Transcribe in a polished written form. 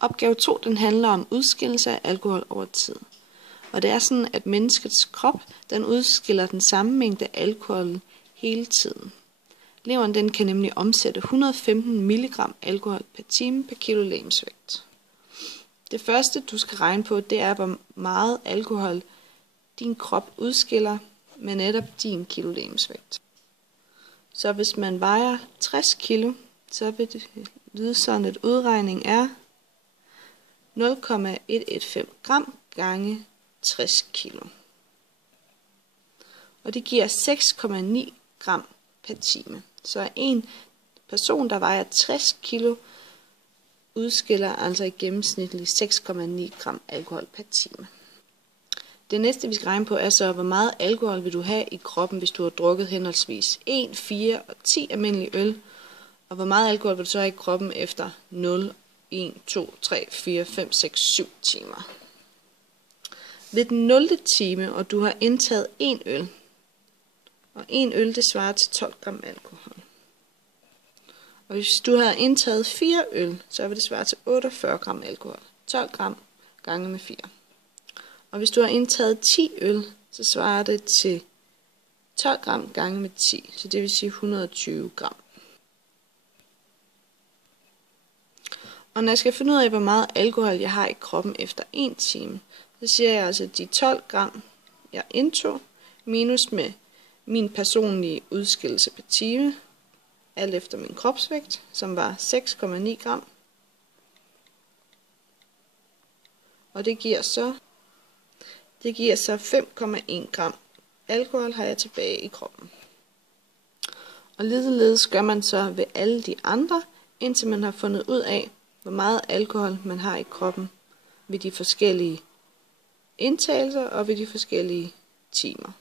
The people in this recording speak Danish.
Opgave 2 den handler om udskillelse af alkohol over tid. Og det er sådan, at menneskets krop den udskiller den samme mængde alkohol hele tiden. Leveren den kan nemlig omsætte 115 mg alkohol per time per kilo legemsvægt. Det første du skal regne på, det er hvor meget alkohol din krop udskiller med netop din kilo legemsvægt. Så hvis man vejer 60 kilo, så vil det lyde sådan, at udregning er 0,115 gram gange 60 kilo. Og det giver 6,9 gram per time. Så en person, der vejer 60 kilo, udskiller altså i gennemsnitligt 6,9 gram alkohol per time. Det næste vi skal regne på er så, hvor meget alkohol vil du have i kroppen, hvis du har drukket henholdsvis 1, 4 og 10 almindelige øl. Og hvor meget alkohol vil du så have i kroppen efter 0, 1, 2, 3, 4, 5, 6, 7 timer. Ved den 0. time, og du har indtaget 1 øl, og 1 øl det svarer til 12 gram alkohol. Og hvis du har indtaget 4 øl, så vil det svare til 48 gram alkohol. 12 gram gange med 4. Og hvis du har indtaget 10 øl, så svarer det til 12 gram gange med 10, så det vil sige 120 gram. Og når jeg skal finde ud af, hvor meget alkohol jeg har i kroppen efter 1 time, så siger jeg altså de 12 gram, jeg indtog, minus med min personlige udskillelse per time, alt efter min kropsvægt, som var 6,9 gram. Og det giver så 5,1 gram alkohol har jeg tilbage i kroppen. Og ligeledes gør man så ved alle de andre, indtil man har fundet ud af, hvor meget alkohol man har i kroppen ved de forskellige indtagelser og ved de forskellige timer.